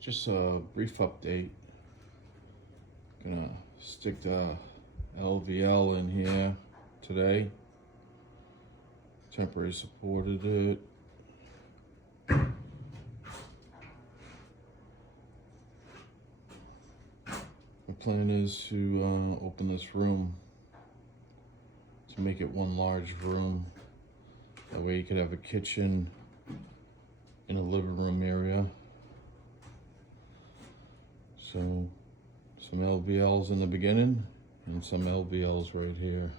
Just a brief update. Gonna stick the LVL in here today. Temporary supported it. The plan is to open this room to make it one large room. That way you could have a kitchen in a living room area. So some LVLs in the beginning and some LVLs right here.